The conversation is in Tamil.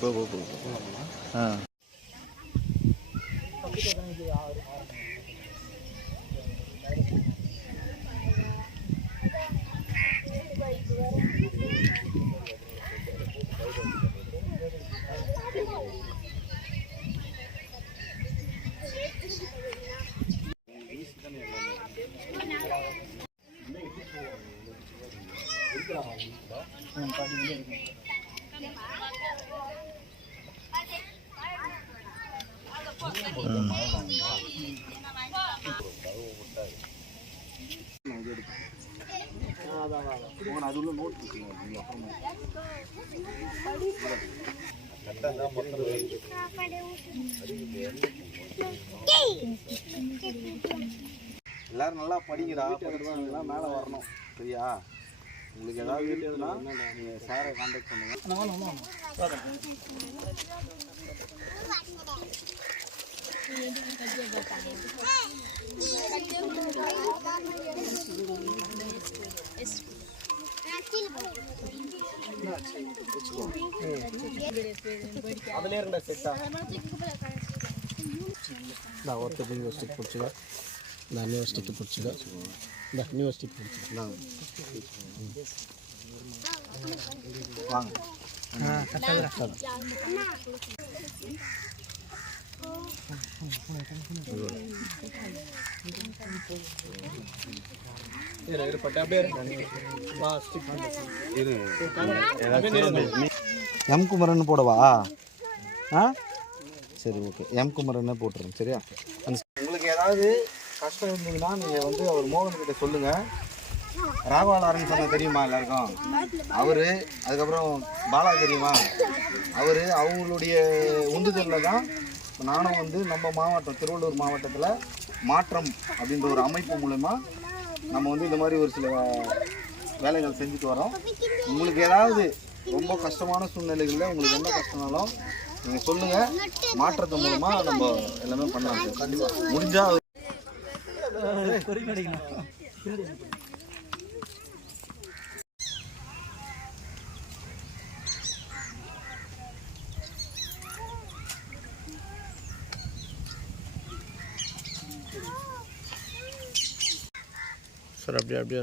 போ போ போ ஆ எல்லாரும் நல்லா படிக்கிறா, படிக்கிறதெல்லாம் மேலே வரணும் சரியா? உங்களுக்கு ஏதாவது இருக்குன்னா நீங்கள் சாரை கான்டாக்ட் பண்ணுங்கள். அதிலே இருந்த செட்டா இந்த ஒருத்தர் நியூ ஸ்டிக் பிடிச்சிக்கோ, இந்த நியூ ஸ்டிக்கு பிடிச்சிக்கோ, இந்த நியூ ஸ்டிக் பிடிச்சிக்கோ வாங்க. எம் குமரன் போடவா? ஆ சரி ஓகே, எம் குமரன் போட்டுருங்க சரியா? உங்களுக்கு ஏதாவது கஷ்டம் இருந்ததுன்னா நீங்கள் வந்து அவர் மோகன் கிட்ட சொல்லுங்கள். ராகவாலாரன் சொன்ன தெரியுமா எல்லாருக்கும்? அவர், அதுக்கப்புறம் பாலா தெரியுமா? அவர் அவங்களுடைய உந்துதலில் தான் நானும் வந்து நம்ம மாவட்டம் திருவள்ளூர் மாவட்டத்தில் மாற்றம் அப்படின்ற ஒரு அமைப்பு மூலமா நம்ம வந்து இந்த மாதிரி ஒரு சில வேலைகள் செஞ்சுட்டு வரோம். உங்களுக்கு ஏதாவது ரொம்ப கஷ்டமான சூழ்நிலைகளில் உங்களுக்கு எந்த கஷ்டம்னாலும் நீங்கள் சொல்லுங்கள். மாற்றத்து மூலமாக நம்ம எல்லாமே பண்ணலாம் சார். கண்டிப்பாக முடிஞ்சால் சார் அப்படியே அப்படியே